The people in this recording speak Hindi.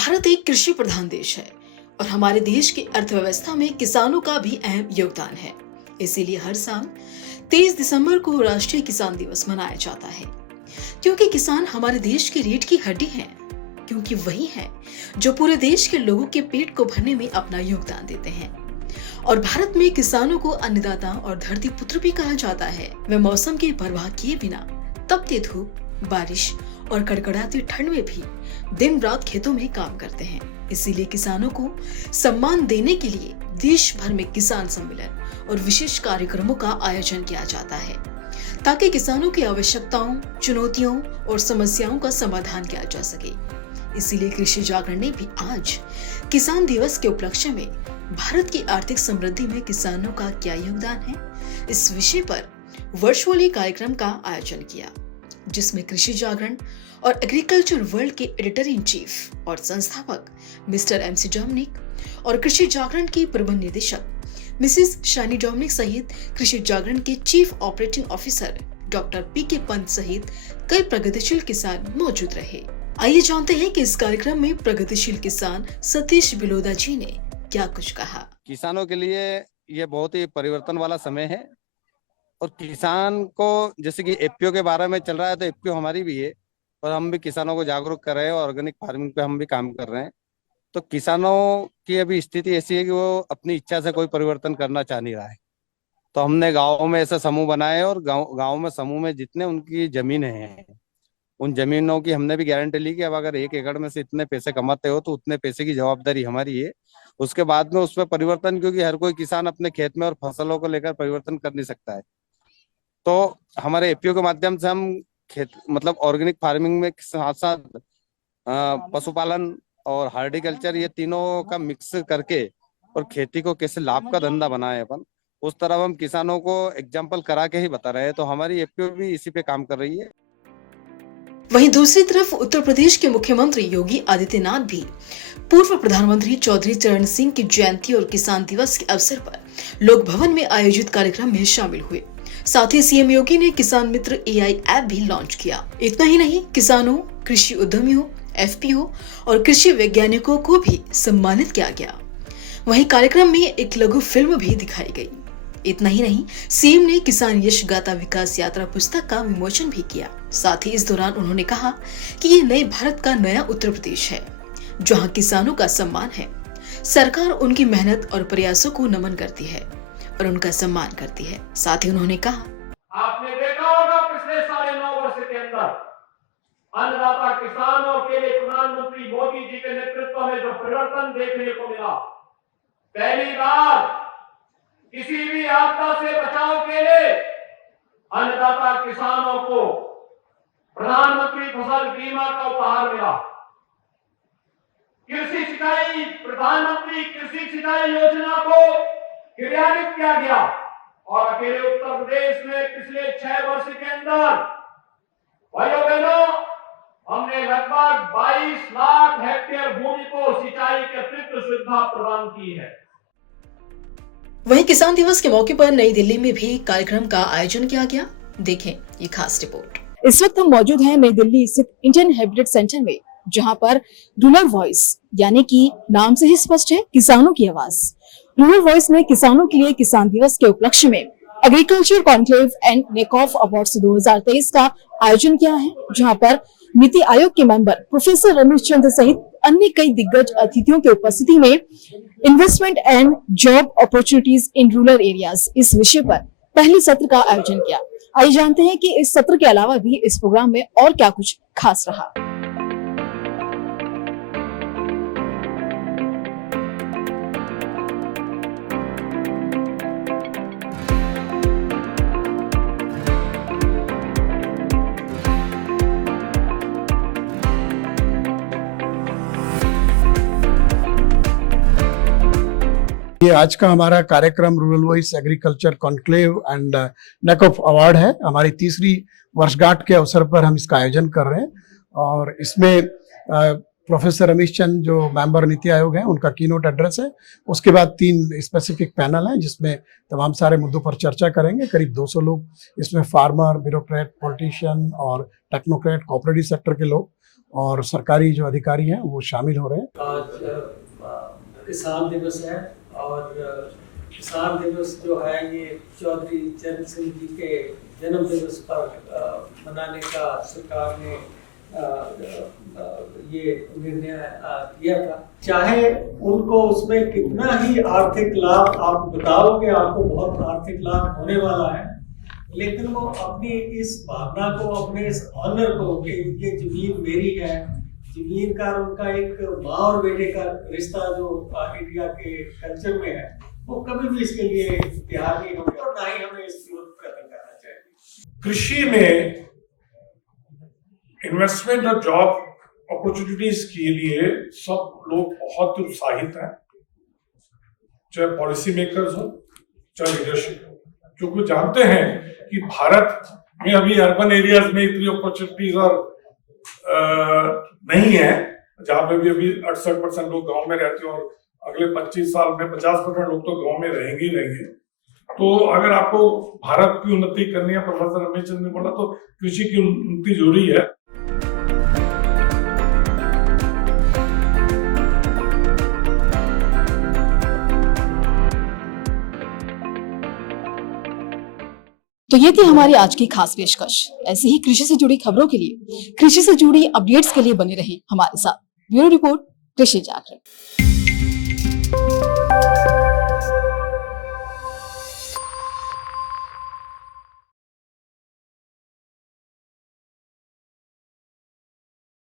भारत एक कृषि प्रधान देश है और हमारे देश की अर्थव्यवस्था में किसानों का भी अहम योगदान है। इसीलिए हर साल 23 दिसंबर को राष्ट्रीय किसान दिवस मनाया जाता है, क्योंकि किसान हमारे देश की रीढ़ की हड्डी हैं, क्योंकि वही हैं जो पूरे देश के लोगों के पेट को भरने में अपना योगदान देते हैं। और भारत में किसानों को अन्नदाता और धरती पुत्र भी कहा जाता है। वे मौसम की परवाह किए बिना तपती धूप, बारिश और कड़कड़ाती ठंड में भी दिन रात खेतों में काम करते हैं। इसीलिए किसानों को सम्मान देने के लिए देश भर में किसान सम्मेलन और विशेष कार्यक्रमों का आयोजन किया जाता है, ताकि किसानों की आवश्यकताओं, चुनौतियों और समस्याओं का समाधान किया जा सके। इसीलिए कृषि जागरण ने भी आज किसान दिवस के उपलक्ष्य में भारत की आर्थिक समृद्धि में किसानों का क्या योगदान है, इस विषय पर वर्चुअली कार्यक्रम का आयोजन किया, जिसमें कृषि जागरण और एग्रीकल्चर वर्ल्ड के एडिटर इन चीफ और संस्थापक मिस्टर MC डोमिनिक और कृषि जागरण की प्रबंध निदेशक मिसेस शानी डोमिनिक सहित कृषि जागरण के chief operating officer doctor PK Pant सहित कई प्रगतिशील किसान मौजूद रहे। आइए जानते हैं कि इस कार्यक्रम में प्रगतिशील किसान सतीश बिलोदा जी ने क्या कुछ कहा। किसानों के लिए ये बहुत ही परिवर्तन वाला समय है और किसान को, जैसे कि FPO के बारे में चल रहा है, तो FPO हमारी भी है और हम भी किसानों को जागरूक कर रहे हैं। ऑर्गेनिक फार्मिंग पे हम भी काम कर रहे हैं। तो किसानों की अभी स्थिति ऐसी है कि वो अपनी इच्छा से कोई परिवर्तन करना चाह नहीं रहा है। तो हमने गाँव में ऐसा समूह बनाए और गाँव में समूह में जितने उनकी जमीन है, उन जमीनों की हमने भी गारंटी ली कि अब अगर 1 एकड़ में से इतने पैसे कमाते हो तो उतने पैसे की जवाबदारी हमारी है। उसके बाद में उसमें परिवर्तन, क्योंकि हर कोई किसान अपने खेत में और फसलों को लेकर परिवर्तन कर नहीं सकता है। तो हमारे FPO के माध्यम से हम खेत मतलब ऑर्गेनिक फार्मिंग में साथ साथ पशुपालन और हार्टिकल्चर, ये तीनों का मिक्स करके और खेती को कैसे लाभ का धंधा बनाए अपन, उस तरह हम किसानों को एग्जाम्पल करा के ही बता रहे हैं। तो हमारी FPO भी इसी पे काम कर रही है। वहीं दूसरी तरफ उत्तर प्रदेश के मुख्यमंत्री योगी आदित्यनाथ भी पूर्व प्रधानमंत्री चौधरी चरण सिंह की जयंती और किसान दिवस के अवसर पर लोक भवन में आयोजित कार्यक्रम में शामिल हुए। साथ ही CM योगी ने किसान मित्र AI ऐप भी लॉन्च किया। इतना ही नहीं, किसानों, कृषि उद्यमियों, FPO और कृषि वैज्ञानिकों को भी सम्मानित किया गया। वहीं कार्यक्रम में एक लघु फिल्म भी दिखाई गई। इतना ही नहीं, CM ने किसान यश गाथा विकास यात्रा पुस्तक का विमोचन भी किया। साथ ही इस दौरान उन्होंने कहा कि ये नए भारत का नया उत्तर प्रदेश है, जहां किसानों का सम्मान है। सरकार उनकी मेहनत और प्रयासों को नमन करती है और उनका सम्मान करती है। साथ ही उन्होंने कहा, आपने देखा होगा पिछले 9.5 वर्ष के अंदर अन्नदाता किसानों के लिए प्रधानमंत्री मोदी जी के नेतृत्व में जो परिवर्तन देखने को मिला। पहली बार किसी भी आपदा से बचाव के लिए अन्नदाता किसानों को प्रधानमंत्री फसल बीमा का उपहार मिला। कृषि सिंचाई, प्रधानमंत्री कृषि सिंचाई योजना को क्रियान्वित किया गया और अकेले उत्तर प्रदेश में पिछले 6 वर्ष के अंदर भाइयों बहनों हमने लगभग 22 लाख हेक्टेयर भूमि को सिंचाई की अतिरिक्त सुविधा प्रदान की है। वहीं किसान दिवस के मौके पर नई दिल्ली में भी कार्यक्रम का आयोजन किया गया। देखें ये खास रिपोर्ट। इस वक्त हम मौजूद हैं नई दिल्ली स्थित इंडियन हैबिटेट सेंटर में, जहां पर रूरल वॉइस यानी कि नाम से ही स्पष्ट है, किसानों की आवाज। रूरल वॉइस ने किसानों के लिए किसान दिवस के उपलक्ष्य में एग्रीकल्चर कॉन्क्लेव एंड नेकऑफ अवार्ड्स 2023 का आयोजन किया है, जहां पर नीति आयोग के मेंबर प्रोफेसर रमेश चंद्र सहित अन्य कई दिग्गज अतिथियों की उपस्थिति में investment and job opportunities in rural areas इस विषय पर पहले सत्र का आयोजन किया। आइए जानते हैं कि इस सत्र के अलावा भी इस प्रोग्राम में और क्या कुछ खास रहा। ये आज का हमारा कार्यक्रम rural voice agriculture conclave and नेकऑफ अवार्ड है। हमारी 3री वर्षगांठ के अवसर पर हम इसका आयोजन कर रहे हैं और इसमें प्रोफेसर रमेश चंद जो मेंबर नीति आयोग हैं उनका कीनोट एड्रेस है। उसके बाद 3 स्पेसिफिक पैनल हैं जिसमें तमाम सारे मुद्दों पर चर्चा करेंगे। करीब 200 लोग इसमें फार्मर, ब्यूरोक्रेट, पॉलिटिशियन और टेक्नोक्रेट, कोऑपरेटिव सेक्टर के लोग और सरकारी जो अधिकारी हैं वो शामिल हो रहे हैं। आज किसान दिवस है और किसान दिवस जो है ये चौधरी चरण सिंह जी के जन्म दिवस पर मनाने का सरकार ने ये निर्णय किया था। चाहे उनको उसमें कितना ही आर्थिक लाभ आप बताओगे, आपको बहुत आर्थिक लाभ होने वाला है, लेकिन वो अपनी इस भावना को, अपने इस ऑनर को कि ये जमीन मेरी है, जमीन का उनका एक माँ और बेटे का रिश्ता जो इंडिया के कल्चर में है, वो कभी भी इसके लिए तैयार नहीं होंगे और ना ही हमें इसकी कदर करना चाहिए। कृषि में इन्वेस्टमेंट और जॉब अपॉर्चुनिटीज के लिए सब लोग बहुत उत्साहित हैं, चाहे पॉलिसी मेकर्स हो चाहे लीडरशिप हो, क्योंकि जानते हैं कि भारत में अभी अर्बन एरियाज में इतनी अपॉर्चुनिटीज और नहीं है, जहाँ पे भी अभी 68% लोग गांव में रहते हैं और अगले 25 साल में 50% लोग तो गांव में रहेंगे ही रहेंगे। तो अगर आपको भारत की उन्नति करनी है, प्रोफेसर रमेश चंद्र ने बोला, तो कृषि की उन्नति जरूरी है। तो ये थी हमारी आज की खास पेशकश। ऐसे ही कृषि से जुड़ी खबरों के लिए, कृषि से जुड़ी अपडेट्स के लिए बने रहें हमारे साथ। ब्यूरो रिपोर्ट, कृषि जागरण।